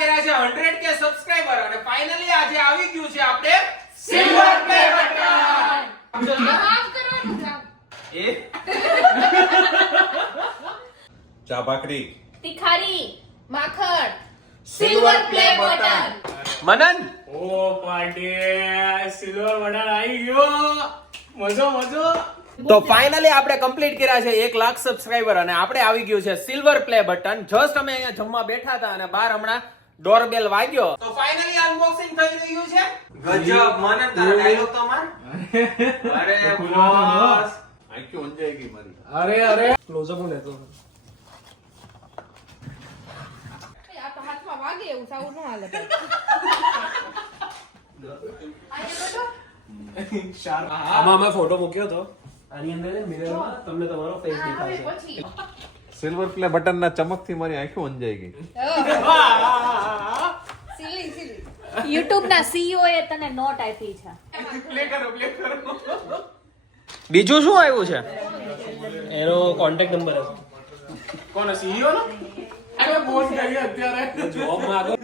કર્યા છે 100 કે સબસ્ક્રાઇબર અને ફાઇનલી આજે આવી ગયું છે આપણે સિલ્વર પ્લે બટન માફ કરવાનું છે. એ? ચા ભાખરી. તિખારી માખણ. Silver play button Manan? ઓ પાટી સિલ્વર બટન આવી ગયો. મજો મજો. તો ફાઇનલી આપણે કમ્પ્લીટ કર્યા છે એક લાખ સબસ્ક્રાઇબર અને આપણે આવી ગયું છે સિલ્વર પ્લે બટન જસ્ટ અમે અહીંયા જમવા બેઠા હતા અને બાર હમણાં ડોરબેલ વાગ્યો. તો ફાઇનલી અનબોક્સિંગ થઈ રહ્યું છે. ગજબ. મને તારા ડાયલોગ તો માર. અરે બોસ. આખી ઊંઝાઈ ગઈ મારી. અરે અરે. ક્લોઝ અપ લેતો આ તો હાથમાં વાગે એવું સાવું ન હાલે. આમાં મેં ફોટો મૂક્યો તો આની અંદર મિરરમાં તમને તમારો ફેસ દેખાશે. સિલ્વર પ્લે બટન ના ચમકથી મારી આંખી અંજાઈ ગઈ. યુટ્યુબ ના સીઈઓ એ તને નોટ આપી છે. પ્લે કરો પ્લે કરો. બીજું શું આવ્યું છે? એનો કોન્ટેક્ટ નંબર હશે કોણ સીઈઓ નો? અરે ફોન કરીએ અત્યારે. જોબમાં આગળ.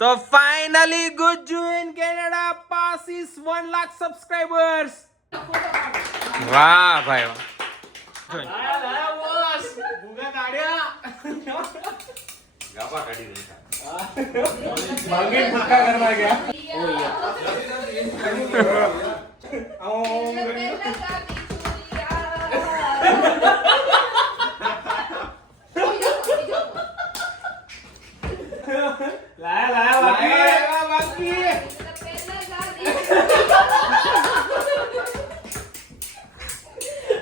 તો finally Gujju in Canada passes 1 lakh subscribers વાહ ભાઈ વાહ. ભૂગા કાઢ્યા. ગાભા કાઢી નાખ્યા. ભાગે ભૂકા કરવા ગયા લાયા લાયા બાકી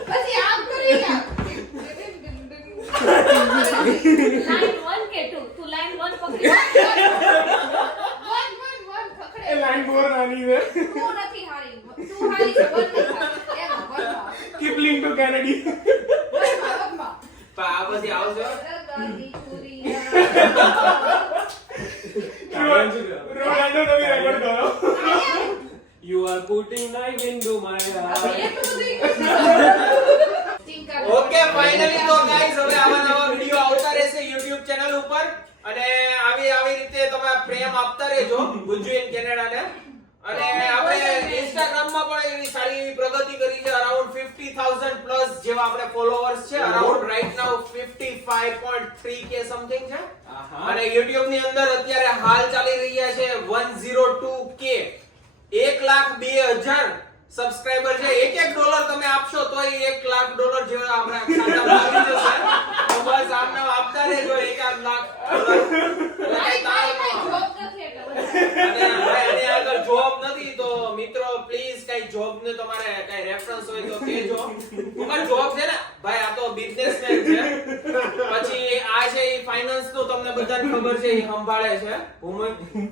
પછી આમ કરી લાઈન 1 કે 2 તું લાઈન 1 પકડી વન વન વન ખખડે એ લાઈન છે તું નથી હારી. તું હારી છે વન. કીપલિંગ ટુ કેનેડી વનમાં. આ પછી આવશે રોનાલ્ડો નવી રેકોર્ડ કરો. You are putting knife into my એટલું ઓકે ફાઇનલી તો ગાઈસ હવે આવા નવા વિડિયો આવતા રહેશે YouTube ચેનલ ઉપર. અને આવી આવી રીતે તમે પ્રેમ આપતા રહેજો ગુજ્જુ ઇન કેનેડા ને. અને આપણે ઇન્સ્ટાગ્રામમાં પણ એવી સારી એવી પ્રગતિ કરી છે અરાઉન્ડ 50000 પ્લસ જેવા આપણે ફોલોવર્સ છે અરાઉન્ડ રાઈટ નાઉ 55.3 કે સમથિંગ છે. અને YouTube ની અંદર અત્યારે હાલ ચાલી રહ્યા છે 102 કે એક લાખ બે હજાર સબસ્ક્રાઇબર છે. એક એક ડોલર તમે આપશો તો એક લાખ ડોલર જેવા આપણા ખાતામાં આવી જશે તો બસ આમને આપતા રહેજો એક આધ લાખ ડોલર એટલે મારી કાંઈ મારી તાવ કઈ ન જોબ નથી એટલે બધા. અને ભાઈ એની આગળ જોબ નથી તો મિત્રો પ્લીઝ કઈ જોબ ને તમારે કઈ રેફરન્સ હોય તો કહેજો. અમાર જોબ છે ને ભાઈ આ તો બિઝનેસમેન છે. પછી આ છે એ ફાઇનાન્સનું તમને બધાને ખબર છે એ સંભાળે છે.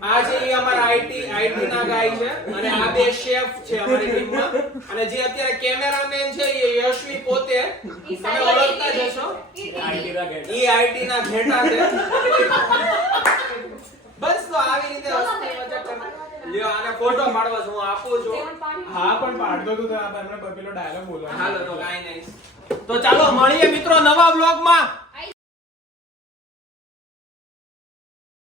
આ છે એ અમારા આઈટી આઈટી ના ગાય છે. અને આ બે શેફ છે અમારી ટીમમાં અને જે અત્યારે કેમેરામેન છે એ યશવી પોતે. તમે ઓળખતા જ એ આઈટી ના ઘેટા. છે. બસ તો આવી રીતે લ્યો આને ફોટો પાડવો છું હું આપું છું. હા પણ પાડતો તો આ પેલો ડાયલોગ બોલવાનો. હાલો તો કાઈ નહીં. તો ચાલો મળીએ મિત્રો નવા બ્લોગમાં